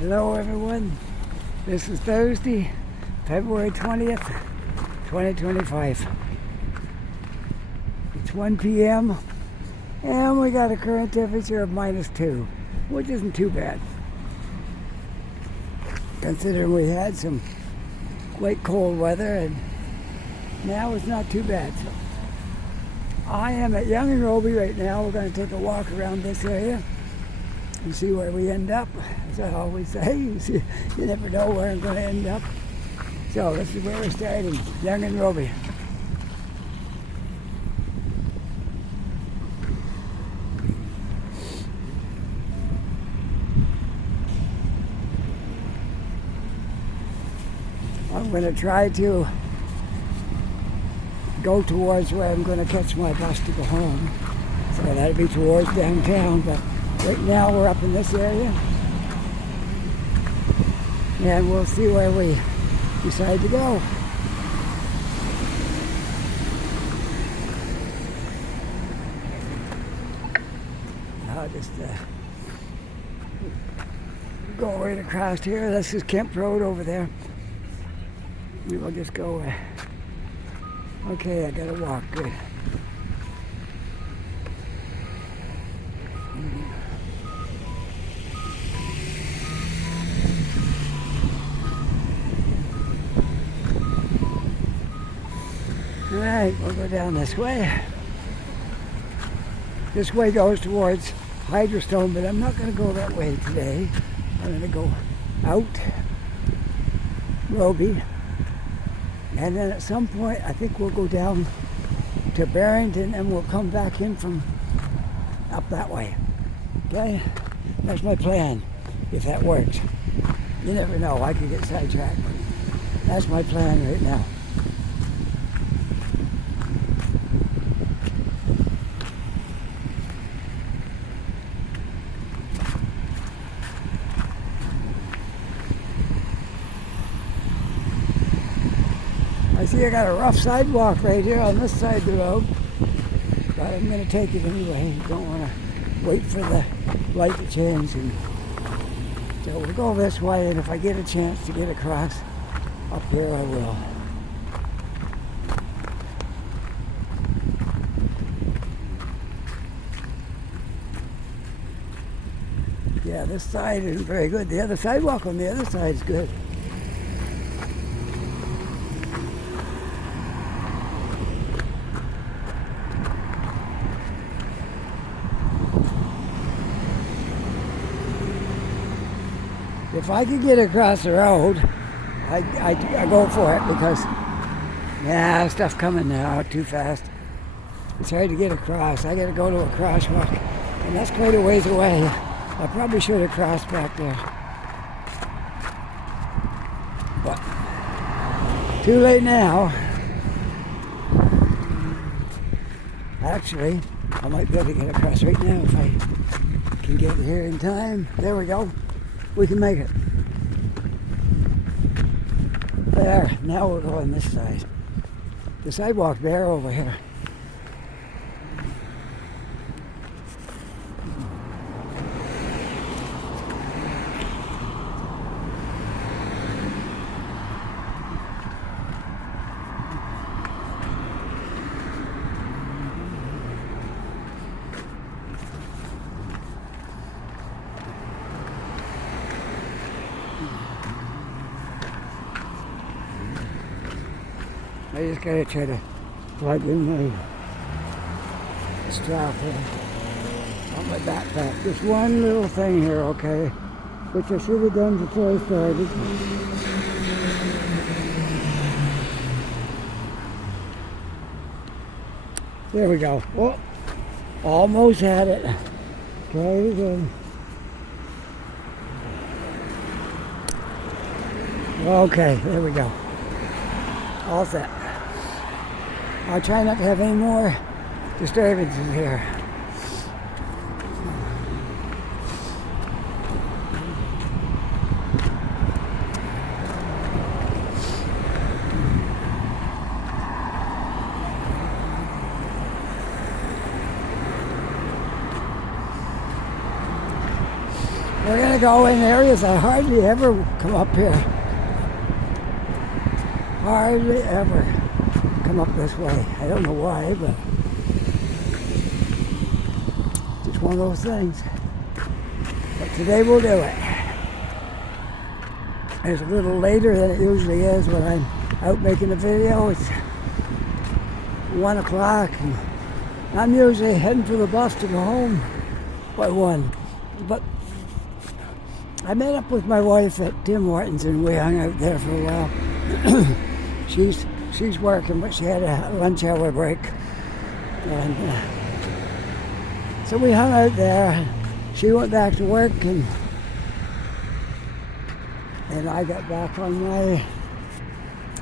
Hello everyone, this is Thursday, February 20th, 2025. It's 1 p.m. and we got a current temperature of -2, which isn't too bad. Considering we had some quite cold weather and now it's not too bad. So I am at Younge and Robie right now. We're going to take a walk around this area and see where we end up. As I always say, you never know where I'm going to end up. So this is where we're starting, Younge and Robie. I'm going to try to go towards where I'm going to catch my bus to go home. So that'll be towards downtown, but right now we're up in this area. And we'll see where we decide to go. I'll just go right across here. This is Kemp Road over there. We will just go. Okay, I gotta walk. Good. Alright, we'll go down this way. This way goes towards Hydrostone, but I'm not going to go that way today. I'm going to go out Robie, and then at some point I think we'll go down to Barrington and we'll come back in from up that way. Okay? That's my plan, if that works. You never know, I could get sidetracked. That's my plan right now. I see I got a rough sidewalk right here on this side of the road, but I'm going to take it anyway. Don't want to wait for the light to change. And so we'll go this way, and if I get a chance to get across up here, I will. Yeah, this side isn't very good. The other sidewalk on the other side is good. If I could get across the road, I go for it because, stuff coming now too fast. It's hard to get across. I got to go to a crosswalk, and that's quite a ways away. I probably should have crossed back there, but too late now. Actually, I might be able to get across right now if I can get here in time. There we go. We can make it. There, now we're going this side. The sidewalk there over here. I just gotta try to plug in my strap here on my backpack. Just one little thing here, okay, which I should have done before I started. There we go. Oh, almost had it. Try it again. Okay, there we go. All set. I'll try not to have any more disturbances here. We're going to go in areas I hardly ever come up here. Hardly ever come up this way. I don't know why, but just one of those things. But today we'll do it. It's a little later than it usually is when I'm out making a video. It's 1 o'clock and I'm usually heading for the bus to go home by 1. But I met up with my wife at Tim Hortons and we hung out there for a while. She's working, but she had a lunch hour break. And so we hung out there. She went back to work and I got back on my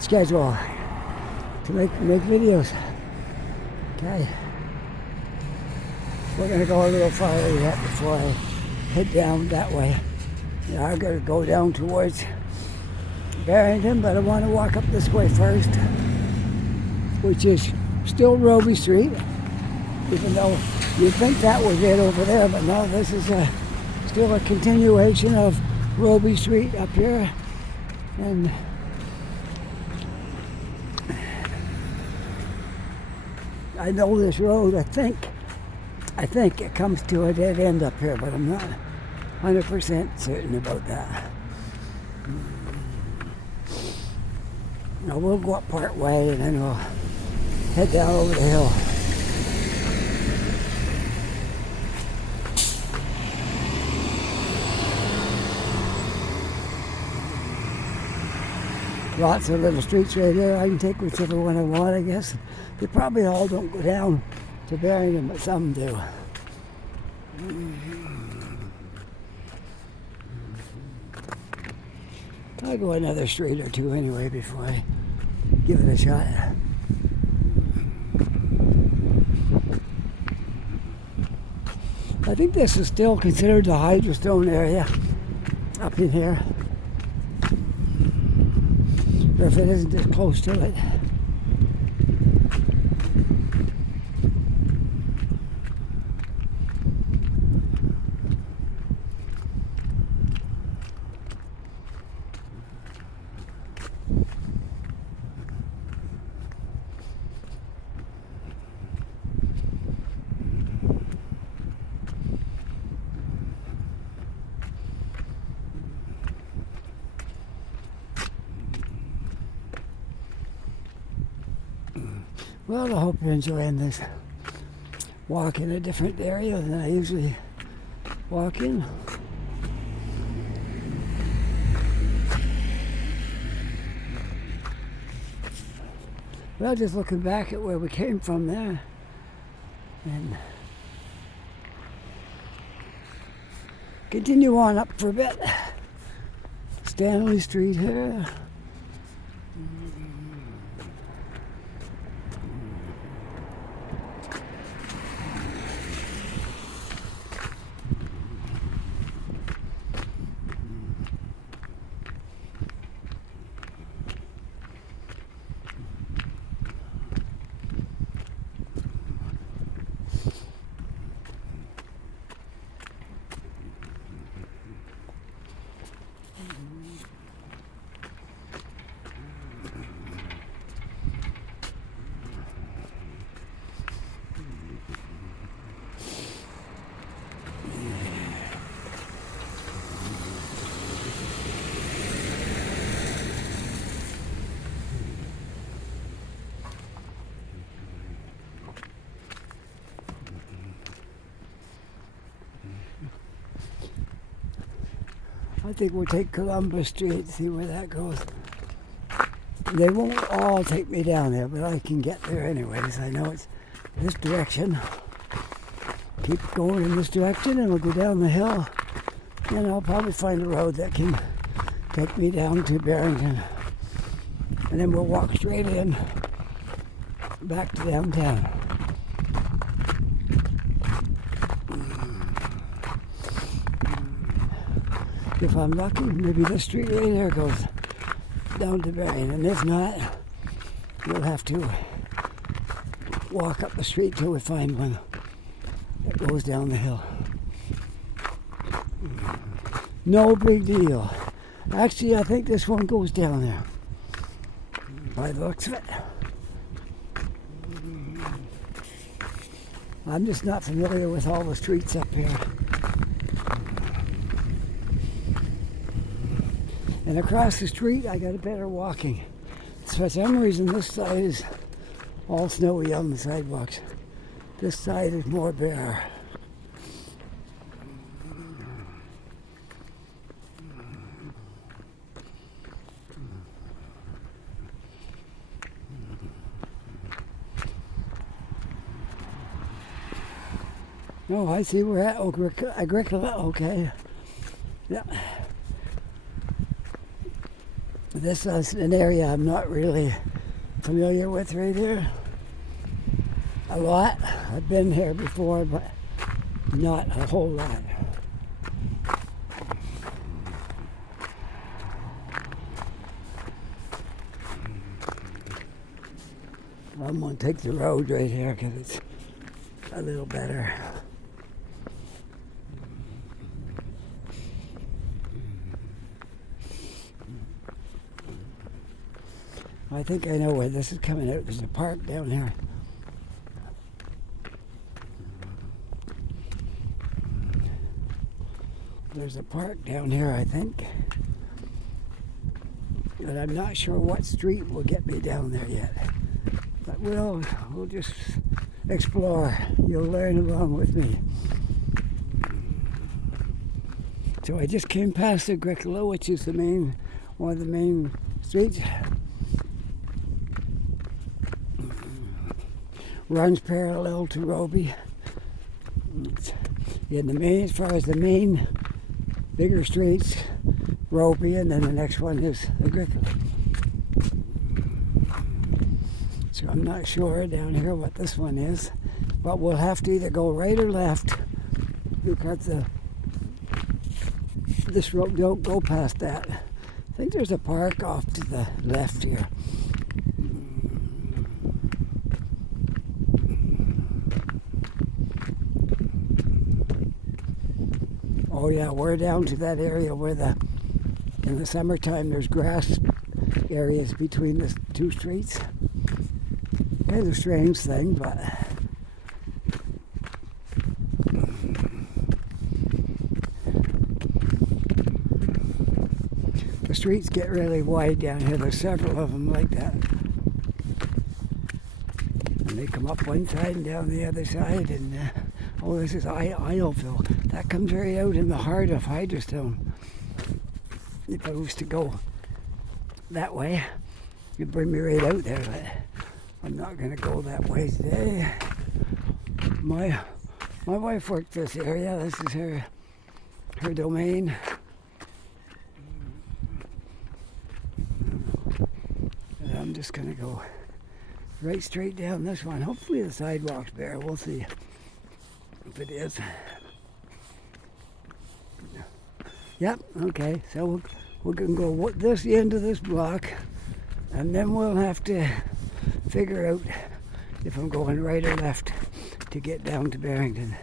schedule to make videos. Okay. We're going to go a little farther yet before I head down that way. I'm going to go down towards Barrington, but I want to walk up this way first, which is still Robie Street, even though you'd think that was it over there, but no, this is still a continuation of Robie Street up here. And I know this road, I think it comes to a dead end up here, but I'm not 100% certain about that. Now we'll go up part way and then we'll head down over the hill. Lots of little streets right here. I can take whichever one I want, I guess. They probably all don't go down to Barrington, but some do. I'll go another street or two anyway before I give it a shot. I think this is still considered the Hydrostone area up in here. Or if it isn't as close to it. Well, I hope you're enjoying this walk in a different area than I usually walk in. Well, just looking back at where we came from there, and continue on up for a bit. Stanley Street here. I think we'll take Columbus Street, see where that goes. They won't all take me down there, but I can get there anyways. I know it's this direction. Keep going in this direction and we'll go down the hill. And I'll probably find a road that can take me down to Barrington. And then we'll walk straight in back to downtown. If I'm lucky, maybe this street right there goes down to Barrington. And if not, we'll have to walk up the street till we find one that goes down the hill. No big deal. Actually, I think this one goes down there. By the looks of it. I'm just not familiar with all the streets up here. And across the street, I got a better walking. For some reason, this side is all snowy on the sidewalks. This side is more bare. Oh, I see we're at Agricola, okay. Yeah. This is an area I'm not really familiar with right here. A lot. I've been here before, but not a whole lot. I'm going to take the road right here because it's a little better. I think I know where this is coming out. There's a park down here. There's a park down here, I think. But I'm not sure what street will get me down there yet. But we'll just explore. You'll learn along with me. So I just came past Agricola, which is one of the main streets. Runs parallel to Robie. In the main, as far as the main bigger streets, Robie, and then the next one is Agricola. So I'm not sure down here what this one is, but we'll have to either go right or left because this road don't go past that. I think there's a park off to the left here. Oh yeah, we're down to that area where in the summertime there's grass areas between the two streets. Kind of a strange thing, but the streets get really wide down here. There's several of them like that. And they come up one side and down the other side, and this is Isleville. That comes right out in the heart of Hydrostone. If I was to go that way, you'd bring me right out there, but I'm not going to go that way today. My wife worked this area. This is her domain. And I'm just going to go right straight down this one. Hopefully the sidewalk's bare. We'll see if it is. Yep, okay, so we're going to go this end of this block, and then we'll have to figure out if I'm going right or left to get down to Barrington.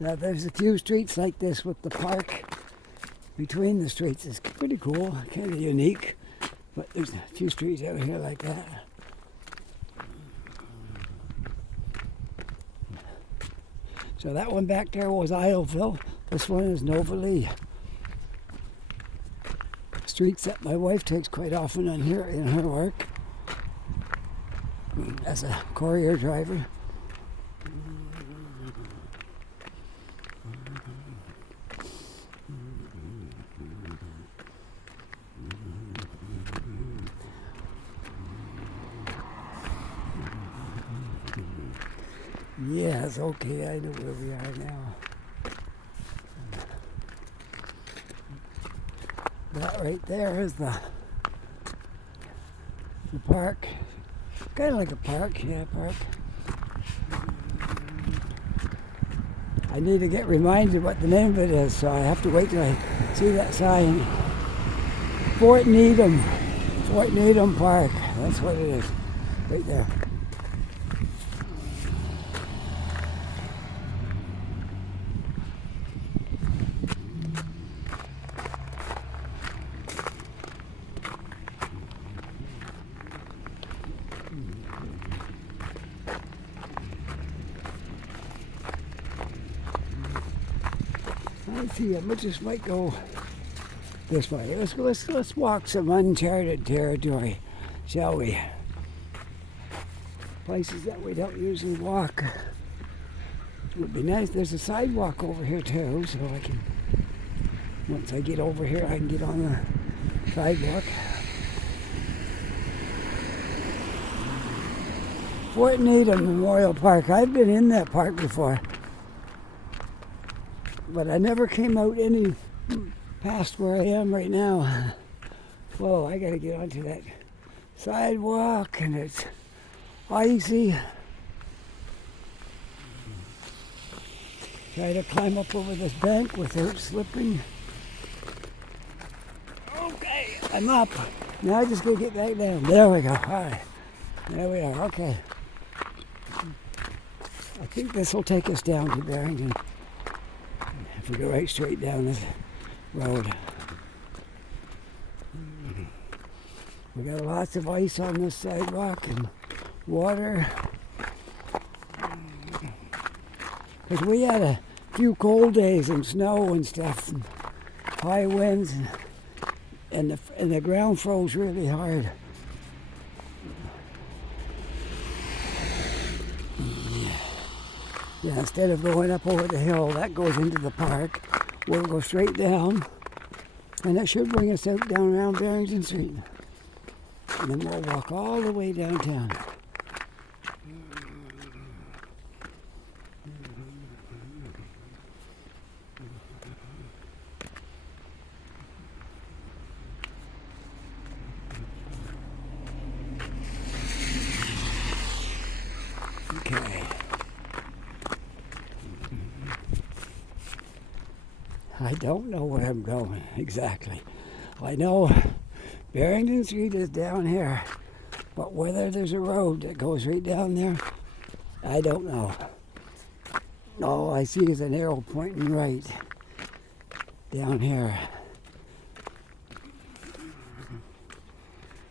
Now there's a few streets like this with the park between the streets. It's pretty cool, kind of unique, but there's a few streets out here like that. So that one back there was Isleville. This one is Nova Lee. Streets that my wife takes quite often on here in her work as a courier driver. Yes, okay, I know where we are now. That right there is the park. Kind of like a park, yeah, park. I need to get reminded what the name of it is, so I have to wait till I see that sign. Fort Needham Park. That's what it is, right there. I see. I just might go this way. Let's walk some uncharted territory, shall we? Places that we don't usually walk. It would be nice. There's a sidewalk over here too, so I can. Once I get over here, I can get on the sidewalk. Fort Needham Memorial Park. I've been in that park before, but I never came out any past where I am right now. Whoa, I gotta get onto that sidewalk and it's icy. Try to climb up over this bank without slipping. Okay, I'm up. Now I just gotta get back down. There we go. All right. There we are. Okay. I think this will take us down to Barrington. If we go right straight down this road. We got lots of ice on this sidewalk and water. Because we had a few cold days and snow and stuff and high winds and the ground froze really hard. Yeah, instead of going up over the hill, that goes into the park. We'll go straight down, and that should bring us out down around Barrington Street. And then we'll walk all the way downtown. Okay. I don't know where I'm going exactly. I know Barrington Street is down here, but whether there's a road that goes right down there, I don't know. All I see is an arrow pointing right down here.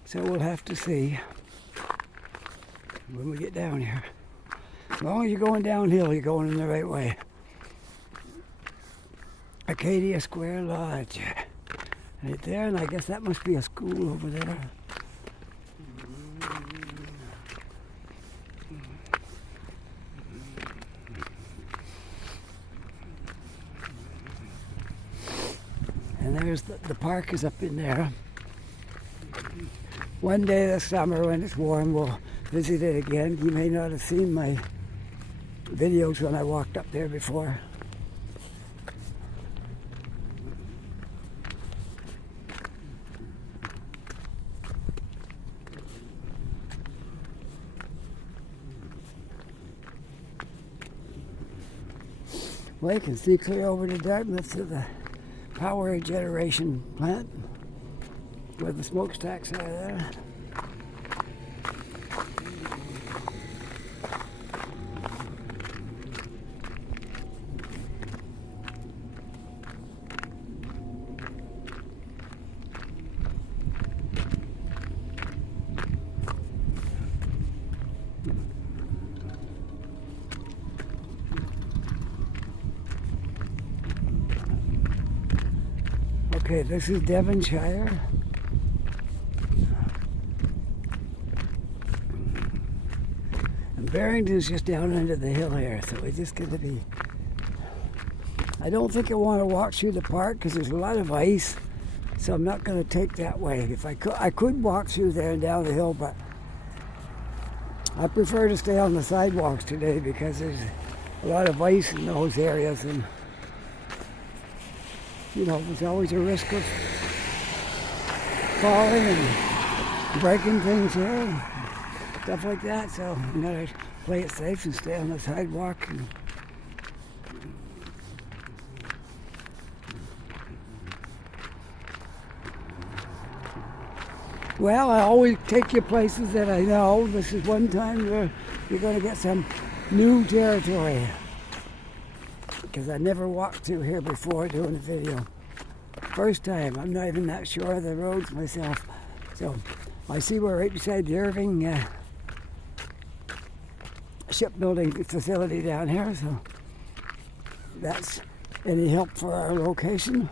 So we'll have to see when we get down here. As long as you're going downhill, you're going in the right way. Acadia Square Lodge. Right there, and I guess that must be a school over there. And there's the park is up in there. One day this summer when it's warm, we'll visit it again. You may not have seen my videos when I walked up there before. Well, you can see clear over to Dartmouth to the power generation plant where the smokestacks are there. Okay, this is Devonshire. And Barrington's just down under the hill here, so we're just going to be... I don't think I want to walk through the park because there's a lot of ice, so I'm not going to take that way. If I could walk through there and down the hill, but I prefer to stay on the sidewalks today because there's a lot of ice in those areas, and you know, there's always a risk of falling and breaking things here and stuff like that. So we gotta play it safe and stay on the sidewalk. Well, I always take you places that I know. This is one time where you're going to get some new territory. Because I never walked through here before doing a video. First time. I'm not even that sure of the roads myself. So I see we're right beside the Irving shipbuilding facility down here. So that's any help for our location.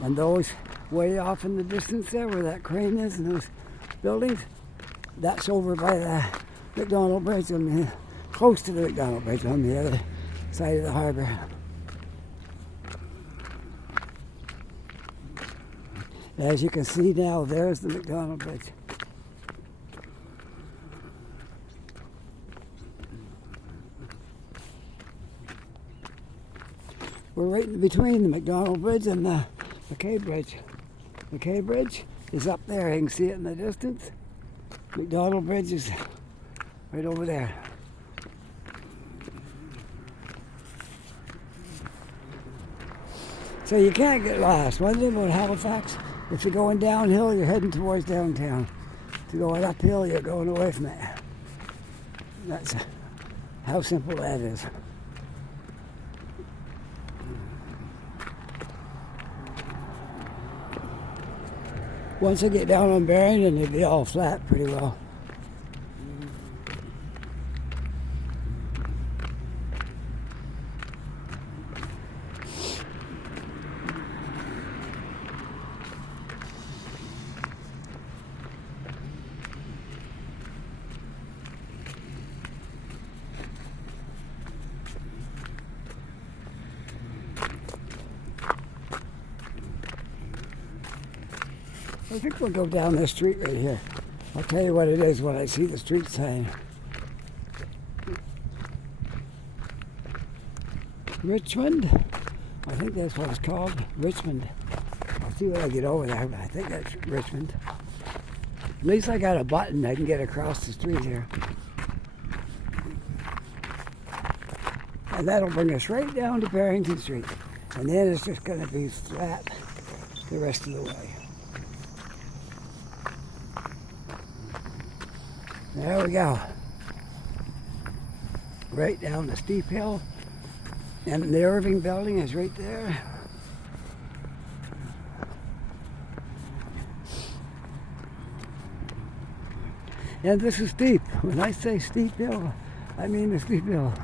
And those way off in the distance there where that crane is and those buildings, that's over by the McDonald Bridge, close to the McDonald Bridge on the other side of the harbor. As you can see now, there's the McDonald Bridge. We're right in between the McDonald Bridge and the McKay Bridge. McKay Bridge is up there. You can see it in the distance. McDonald Bridge is right over there. So you can't get lost. One thing about Halifax, if you're going downhill, you're heading towards downtown. If you're going uphill, you're going away from it. That's how simple that is. Once I get down on Barrington, it'll be all flat pretty well. I think we'll go down this street right here. I'll tell you what it is when I see the street sign. Richmond? I think that's what it's called. Richmond. I'll see when I get over there, but I think that's Richmond. At least I got a button I can get across the street here. And that'll bring us right down to Barrington Street. And then it's just going to be flat the rest of the way. There we go. Right down the steep hill. And the Irving building is right there. And this is steep. When I say steep hill, I mean the steep hill.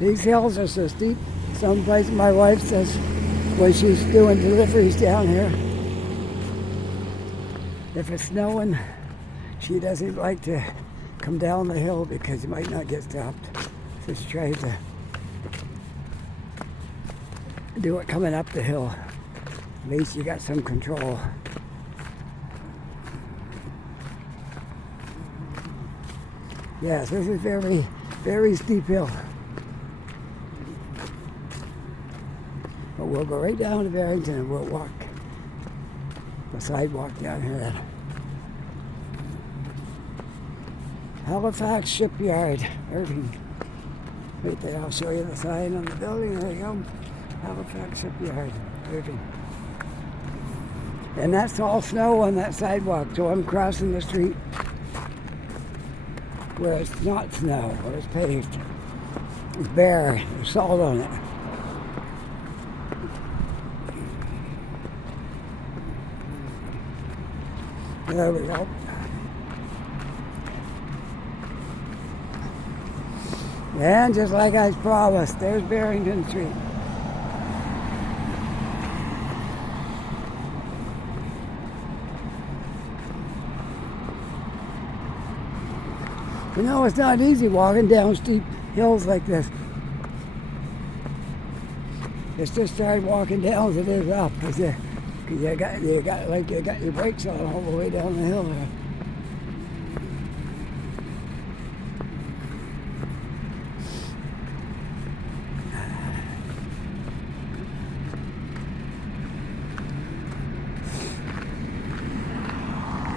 These hills are so steep. Someplace my wife says when she's doing deliveries down here, if it's snowing, she doesn't like to come down the hill because you might not get stopped. So she tries to do it coming up the hill. At least you got some control. Yes, this is very, very steep hill. But we'll go right down to Barrington and we'll walk the sidewalk down here. Halifax Shipyard, Irving. Right there, I'll show you the sign on the building. There you go. Halifax Shipyard, Irving. And that's all snow on that sidewalk, so I'm crossing the street where it's not snow, where it's paved. It's bare, there's salt on it. There we go. And just like I promised, there's Barrington Street. You know, it's not easy walking down steep hills like this. It's just hard walking down as it is up, because you got your brakes on all the way down the hill there.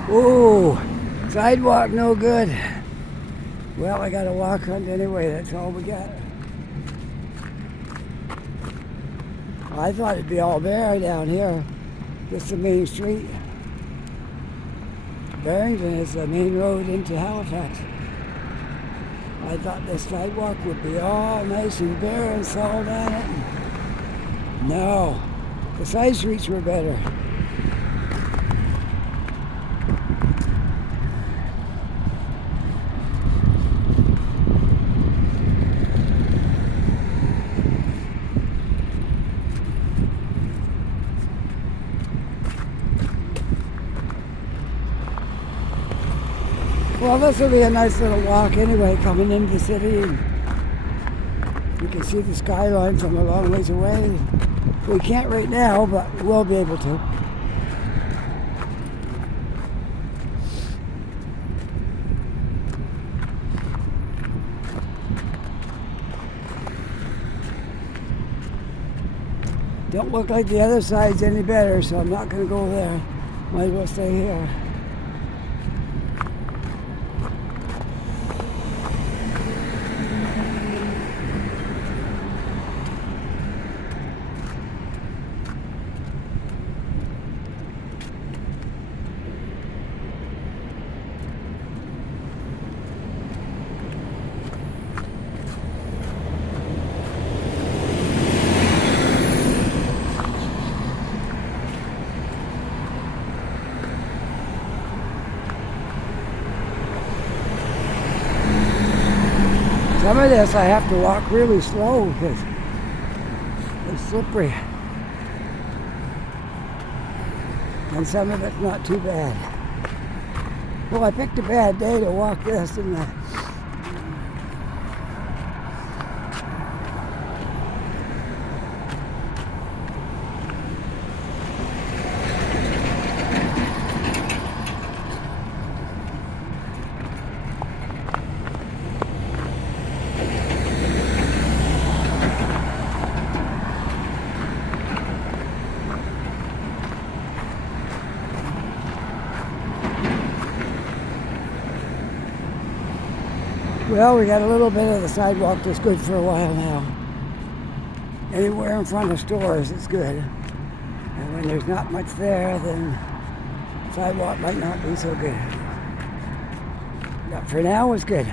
Ooh, sidewalk no good. Well, I got a waterfront anyway, that's all we got. I thought it'd be all bare down here, just the main street. Barrington is the main road into Halifax. I thought the sidewalk would be all nice and bare and salt on it. No, the side streets were better. Well, this will be a nice little walk anyway, coming into the city. And you can see the skyline from a long ways away. We can't right now, but we'll be able to. Don't look like the other side's any better, so I'm not going to go there. Might as well stay here. Some of this I have to walk really slow because it's slippery. And some of it's not too bad. Well, I picked a bad day to walk this, didn't I? Well, we got a little bit of the sidewalk that's good for a while now. Anywhere in front of stores, it's good. And when there's not much there, then sidewalk might not be so good. But for now, it's good.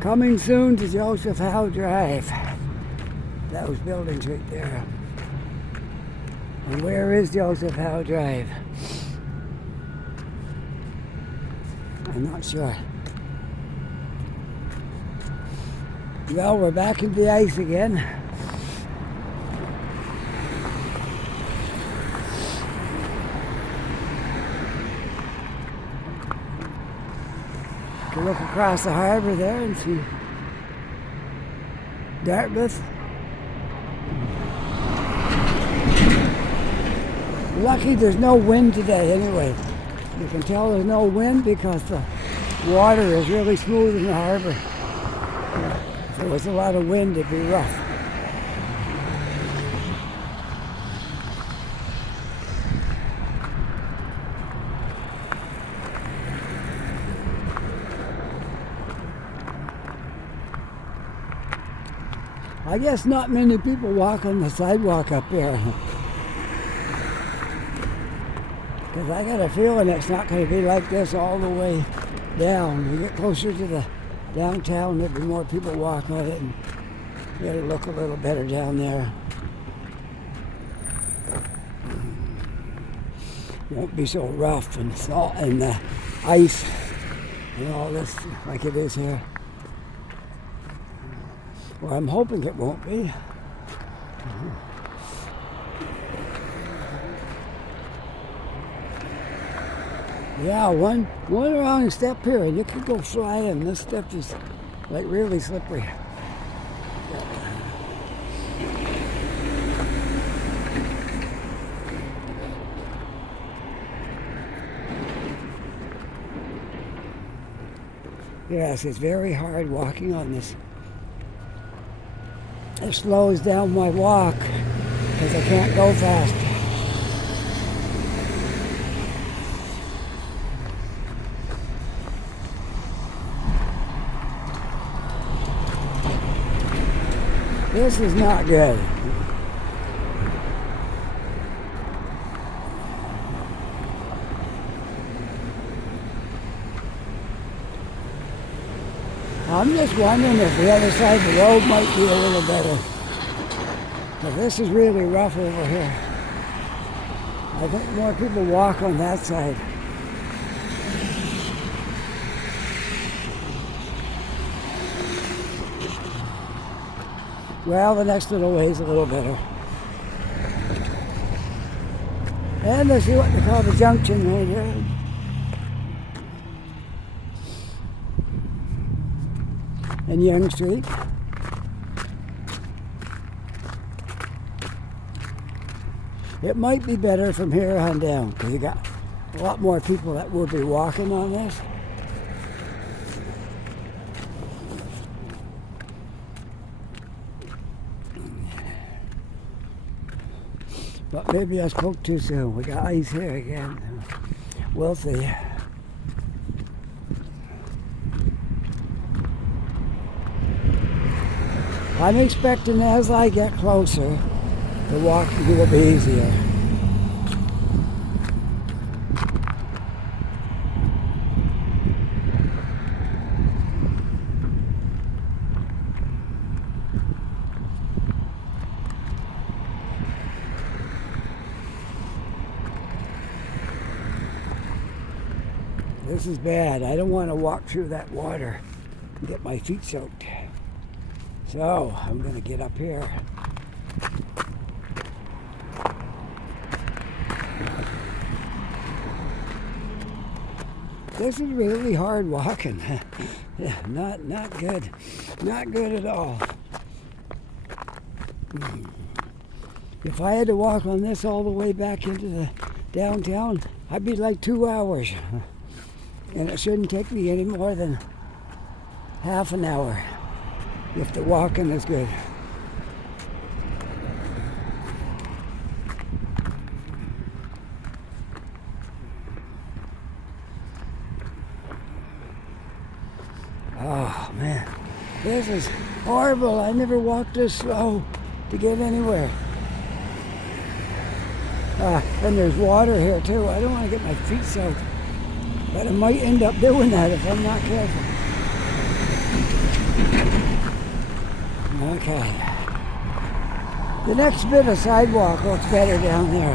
Coming soon to Joseph Howe Drive. Those buildings right there. And where is Joseph Howe Drive? I'm not sure. Well, we're back in the ice again. You can look across the harbor there and see Dartmouth. Lucky there's no wind today anyway. You can tell there's no wind because the water is really smooth in the harbor. If there was a lot of wind, it'd be rough. I guess not many people walk on the sidewalk up there. Because I got a feeling it's not going to be like this all the way down. You get closer to the downtown, there'll be more people walk on it, and it'll look a little better down there. It won't be so rough and salt and ice and all this like it is here. Well, I'm hoping it won't be. Yeah, one wrong step here and you could go flying. This stuff is like really slippery. Yes, it's very hard walking on this. It slows down my walk because I can't go fast. This is not good. I'm just wondering if the other side of the road might be a little better. But this is really rough over here. I think more people walk on that side. Well, the next little way is a little better. And let's see what they call the junction right here. And Younge Street. It might be better from here on down because you got a lot more people that will be walking on this. But maybe I spoke too soon. We got ice here again. We'll see. I'm expecting as I get closer, the walking will be easier. This is bad. I don't want to walk through that water and get my feet soaked. So I'm going to get up here. This is really hard walking. Yeah, not good. Not good at all. If I had to walk on this all the way back into the downtown, I'd be like 2 hours. And it shouldn't take me any more than half an hour if the walking is good. Oh man, this is horrible. I never walked this slow to get anywhere. And there's water here too. I don't want to get my feet soaked, but I might end up doing that if I'm not careful. Okay. The next bit of sidewalk looks better down there.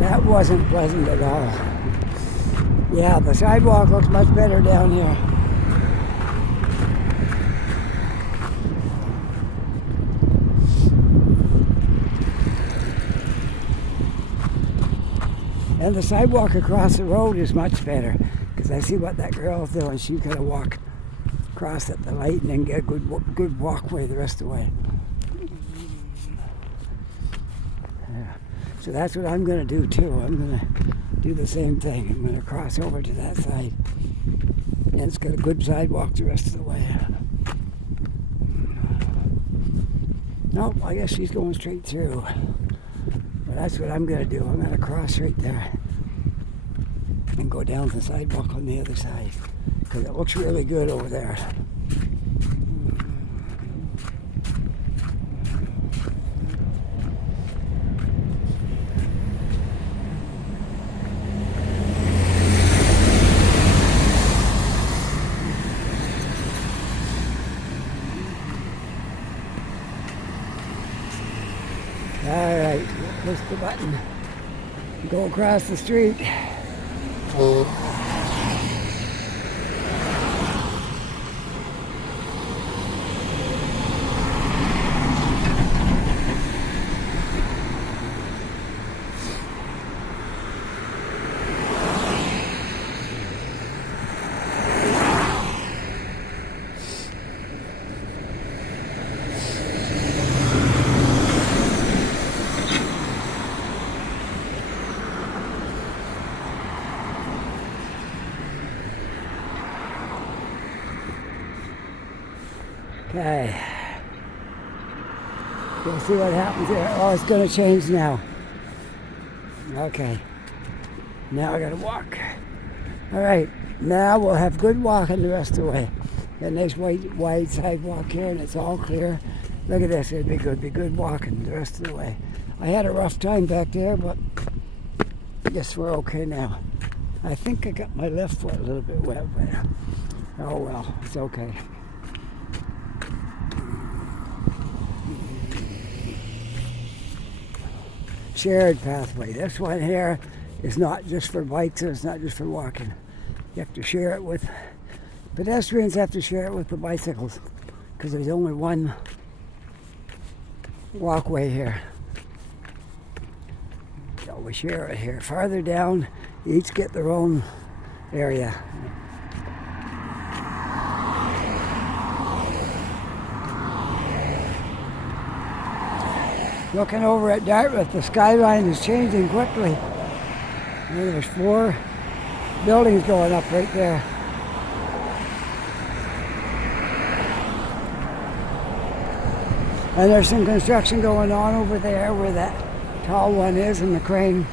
That wasn't pleasant at all. Yeah, the sidewalk looks much better down here. And the sidewalk across the road is much better. Because I see what that girl's doing. She's going to walk across at the light and then get a good walkway the rest of the way. So that's what I'm going to do too. I'm going to do the same thing. I'm going to cross over to that side. And it's got a good sidewalk the rest of the way. Nope, I guess she's going straight through. But that's what I'm going to do. I'm going to cross right there and go down the sidewalk on the other side because it looks really good over there. All right, push the button. Go across the street. Okay. We'll see what happens here. Oh, it's going to change now. Okay. Now I got to walk. All right. Now we'll have good walking the rest of the way. Got a nice wide sidewalk here, and it's all clear. Look at this. It'd be good. Be good walking the rest of the way. I had a rough time back there, but I guess we're okay now. I think I got my left foot a little bit wet, but oh well, it's okay. Shared pathway. This one here is not just for bikes and it's not just for walking. You have to share it with pedestrians, have to share it with the bicycles because there's only one walkway here. So we share it here. Farther down, you each get their own area. Looking over at Dartmouth, the skyline is changing quickly. And there's 4 buildings going up right there. And there's some construction going on over there where that tall one is and the crane.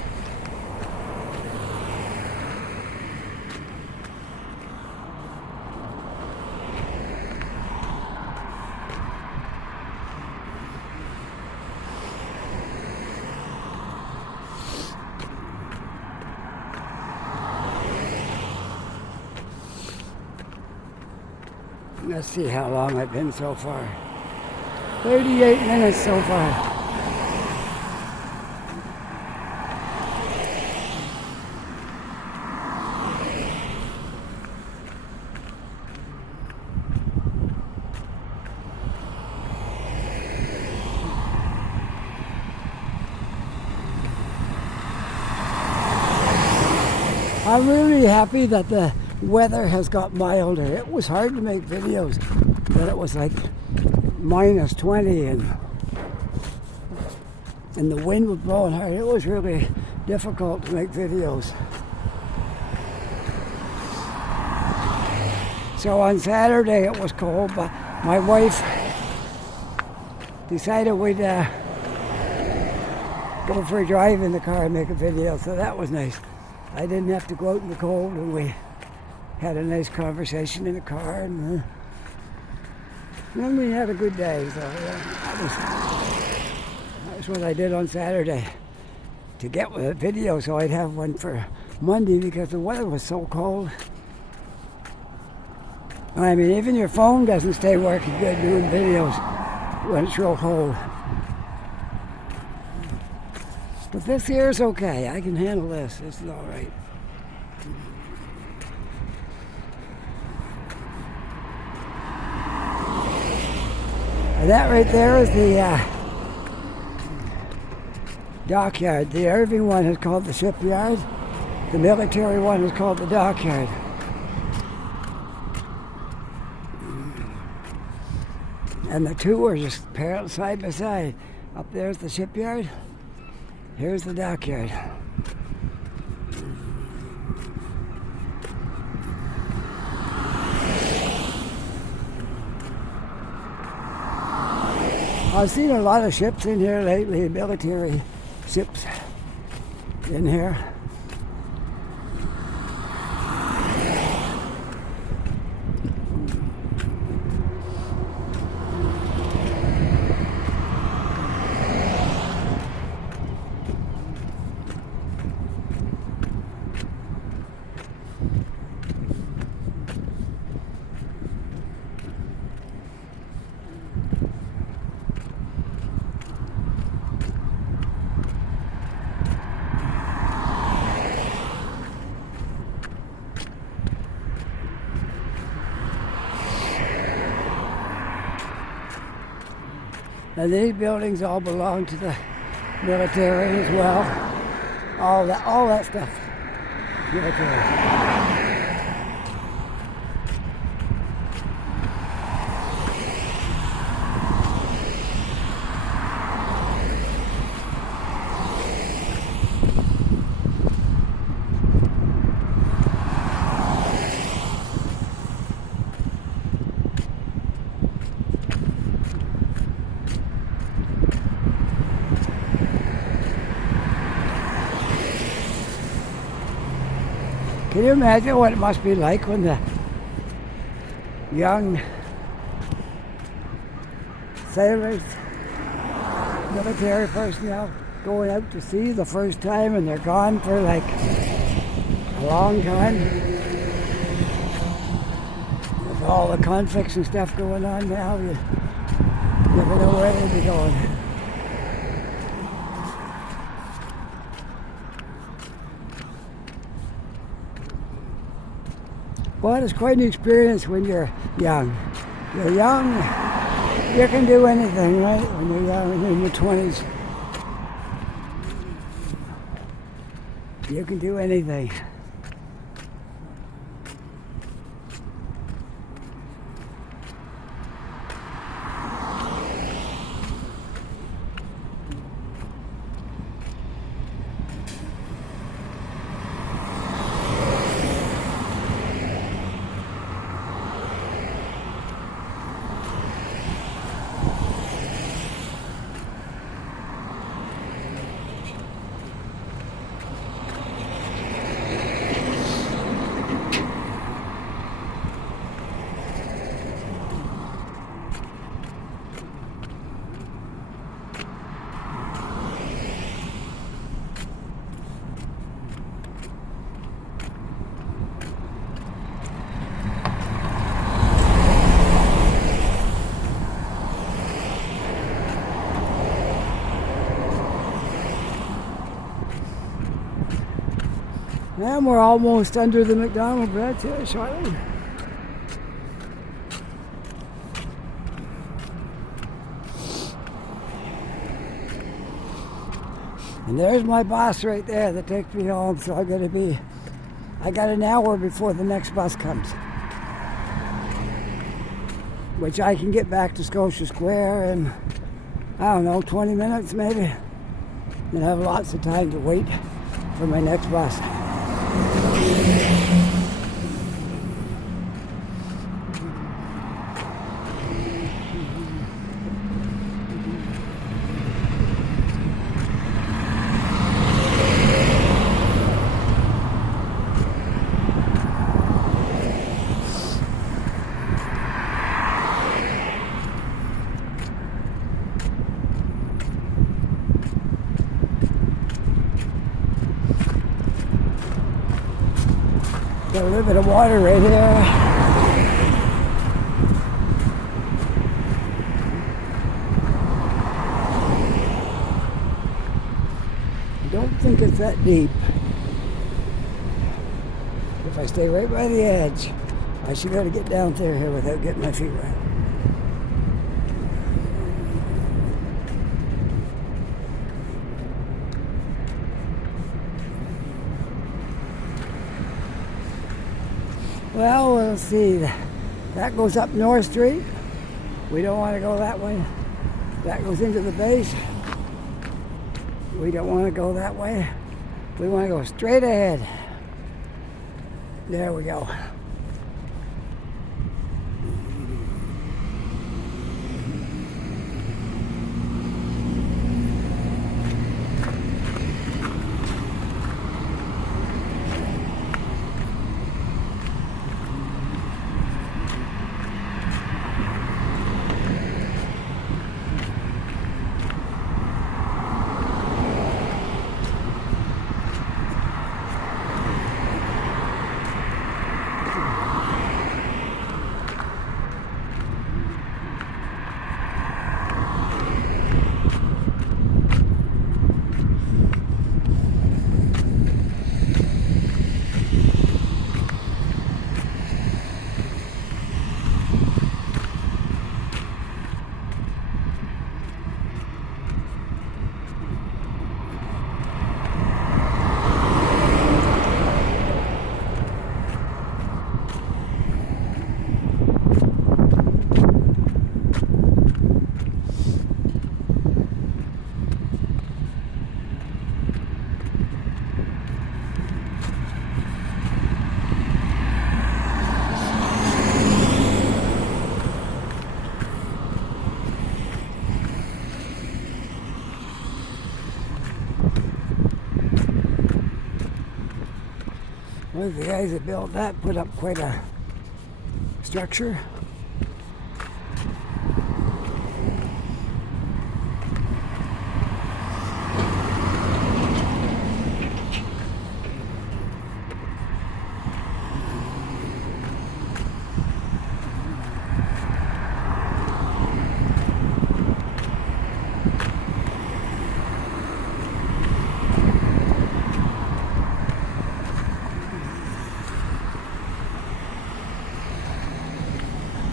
Let's see how long I've been so far. 38 minutes so far. I'm really happy that the weather has got milder. It was hard to make videos, but it was like minus 20 and the wind was blowing hard. It was really difficult to make videos. So on Saturday it was cold, but my wife decided we'd go for a drive in the car and make a video, so that was nice. I didn't have to go out in the cold, and we had a nice conversation in the car, and then we had a good day. So that was what I did on Saturday to get with a video, so I'd have one for Monday because the weather was so cold. I mean, even your phone doesn't stay working good doing videos when it's real cold. But this here is okay. I can handle this. This is all right. And that right there is the dockyard. The Irving one is called the shipyard. The military one is called the dockyard. And the two are just parallel side by side. Up there's the shipyard. Here's the dockyard. I've seen a lot of ships in here lately, military ships in here. And these buildings all belong to the military as well. All that stuff. Military. Can you imagine what it must be like when the young sailors, military personnel, going out to sea the first time and they're gone for like a long time? With all the conflicts and stuff going on now, you never know where they'll be going. Well, it's quite an experience when you're young. You're young, you can do anything, right? When you're young, when you're in your 20s, you can do anything. And we're almost under the McDonald Bridge here shortly. And there's my bus right there that takes me home, so I got an hour before the next bus comes. Which I can get back to Scotia Square in, I don't know, 20 minutes maybe. And have lots of time to wait for my next bus. Got a little bit of water right here. I don't think it's that deep. If I stay right by the edge, I should be able to get down through here without getting my feet wet. Well, we'll see. That goes up North Street. We don't want to go that way. That goes into the base. We don't want to go that way. We want to go straight ahead. There we go. Well, the guys that built that put up quite a structure.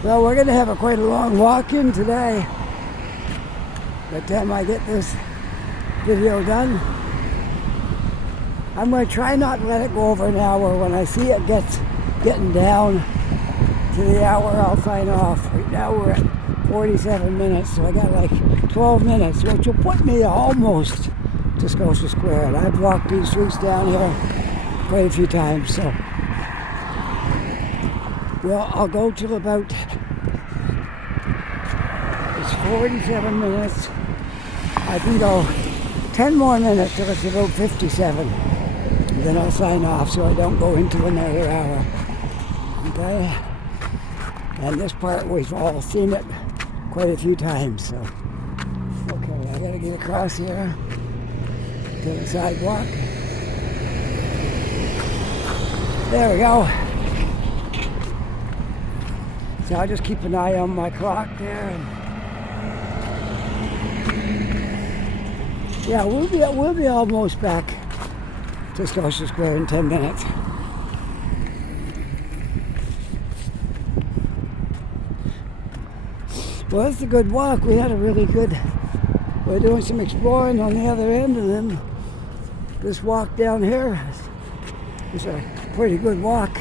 Well, we're going to have quite a long walk in today. By the time I get this video done, I'm going to try not to let it go over an hour. When I see it getting down to the hour, I'll sign off. Right now we're at 47 minutes, so I got like 12 minutes, which will put me almost to Scotia Square. And I've walked these streets down here quite a few times, so well, I'll go till about, it's 47 minutes. I can go 10 more minutes till it's about 57. And then I'll sign off so I don't go into another hour. Okay? And this part, we've all seen it quite a few times, so. Okay, I gotta get across here to the sidewalk. There we go. So I'll just keep an eye on my clock there. And yeah, we'll be almost back to Scotia Square in 10 minutes. Well, it's a good walk. We had a really good, we're doing some exploring on the other end, and then this walk down here is a pretty good walk.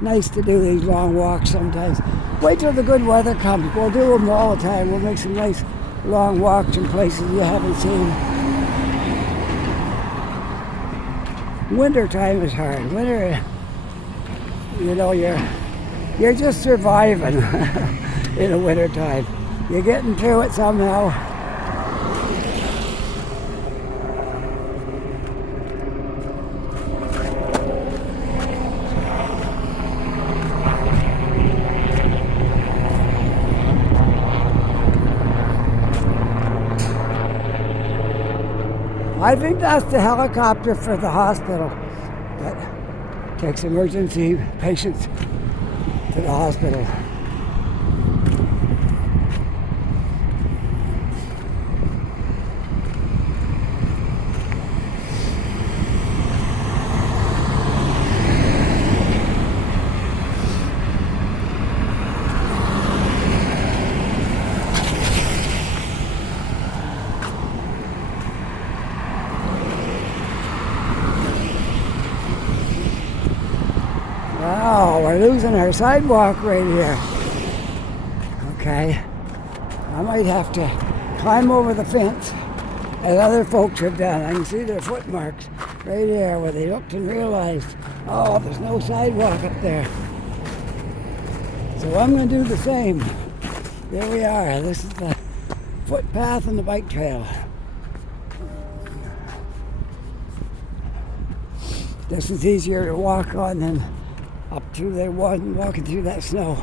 Nice to do these long walks sometimes. Wait till the good weather comes. We'll do them all the time. We'll make some nice long walks in places you haven't seen. Winter time is hard. Winter, you know, you're just surviving in the winter time. You're getting through it somehow. I think that's the helicopter for the hospital that takes emergency patients to the hospital. Wow, we're losing our sidewalk right here. Okay, I might have to climb over the fence as other folks have done. I can see their footmarks right here where they looked and realized, oh, there's no sidewalk up there. So I'm going to do the same. There we are. This is the footpath and the bike trail. This is easier to walk on than up through there walking through that snow.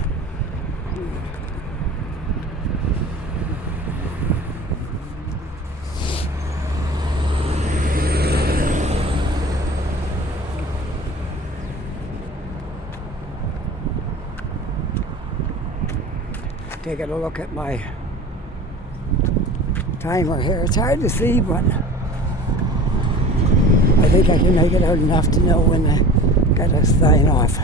Taking a look at my timer here. It's hard to see, but I think I can make it out enough to know when I gotta sign off.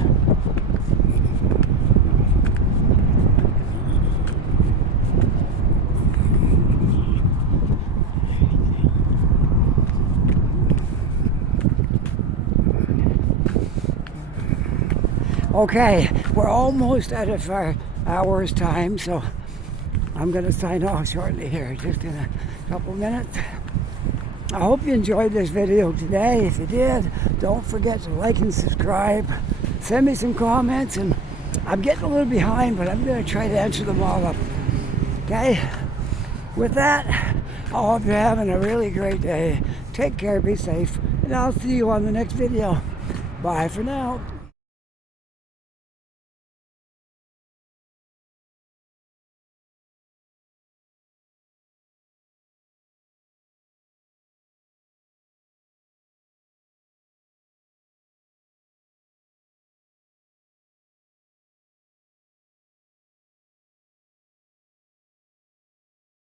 Okay, we're almost out of our hour's time, so I'm going to sign off shortly here, just in a couple minutes. I hope you enjoyed this video today. If you did, don't forget to like and subscribe. Send me some comments, and I'm getting a little behind, but I'm going to try to answer them all up. Okay? With that, I hope you're having a really great day. Take care, be safe, and I'll see you on the next video. Bye for now.